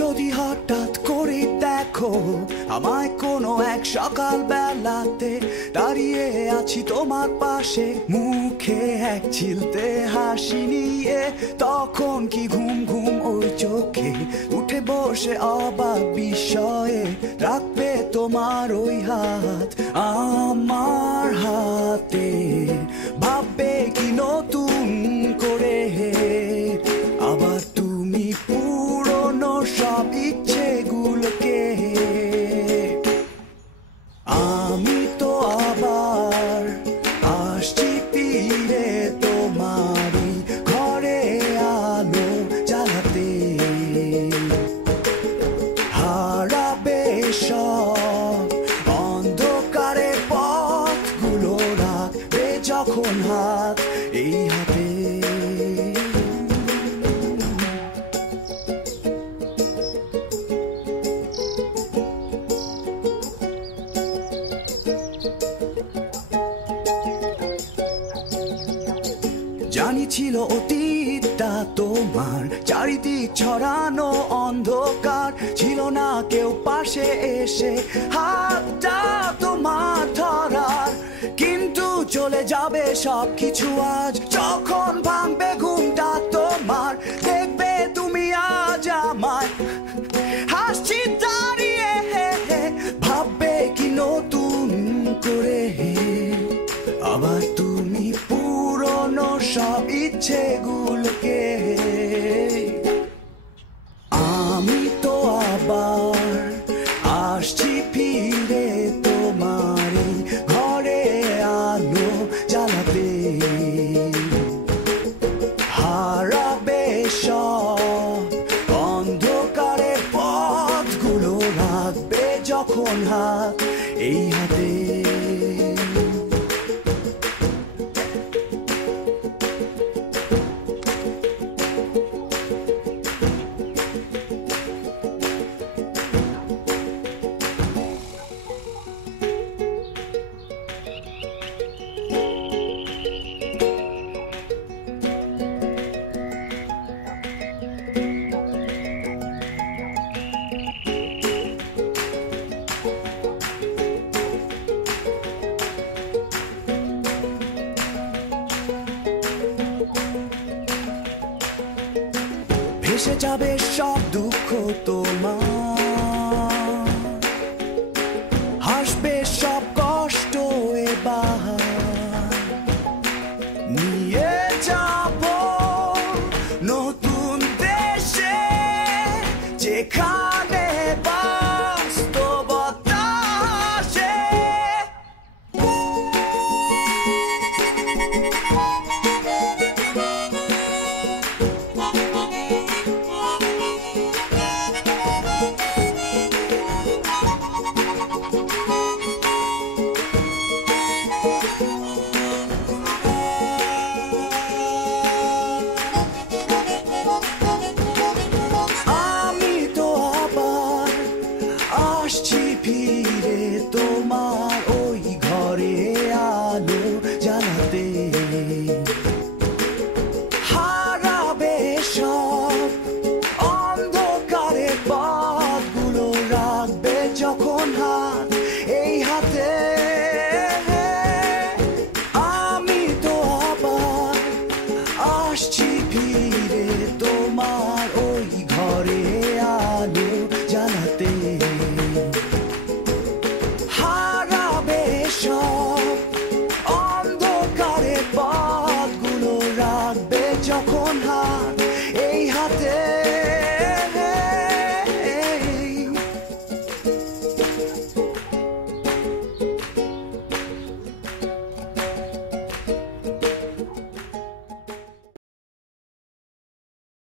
যদি হঠাৎ করে দেখো আমায় কোনো এক সকাল বেলাতে দাঁড়িয়ে আছি তোমার পাশে, মুখে এক চিলতে হাসি নিয়ে, তখন কি ঘুম ঘুম ওই চোখে উঠে বসে অবাক বিস্ময়ে রাখবে তোমার ওই হাত আমার হাতে, ভাববে কি নতুন করে, আবার তুমি পুরনো সব ইচ্ছেগুলোকে। আমি তো আবার আসছি ফিরে তোমারই ঘরে আলো জ্বালাতে, হারাবে সব অন্ধকারের পথগুলো রাখবে যখন হাত এই হাতে। জানি ছিল অতীতটা তোমার চারিদিক ছড়ানো অন্ধকার, ছিল না কেউ পাশে এসে হাতটা তোমার ধরার, কিন্তু চলে যাবে সব কিছু আজ যখন ভাঙবে ঘুমটা তোমার, দেখবে তুমি আজ আমায় হাসছি দাঁড়িয়ে, ভাববে কি নতুন করে, আবার তুমি পুরনো সব ইচ্ছেগুলোকে। আমি তো আবার আসছি ফিরে তোমার ঘরে আলো জ্বালাতে, হারাবে সব অন্ধকারের পথগুলো রাখবে যখন হাত এই হাতে। ভেসে যাবে সব দুঃখ তোমার, হাসবে সব কষ্ট এবার, নিয়ে যাব নতুন দেশে যেখানে বাস্তবতা আসে। আসছি ফিরে তোমার ওই ঘরে আলো জ্বালাতে, হারাবে সব অন্ধকারের পথগুলো রাখবে যখন হাত এই হাতে। আমি তো আবার আসছি ফিরে তোমার ওই ঘরে আলো জ্বালাতে, হারাবে সব অন্ধকারের পথগুলো রাখবে যখন হাত এই হাতে।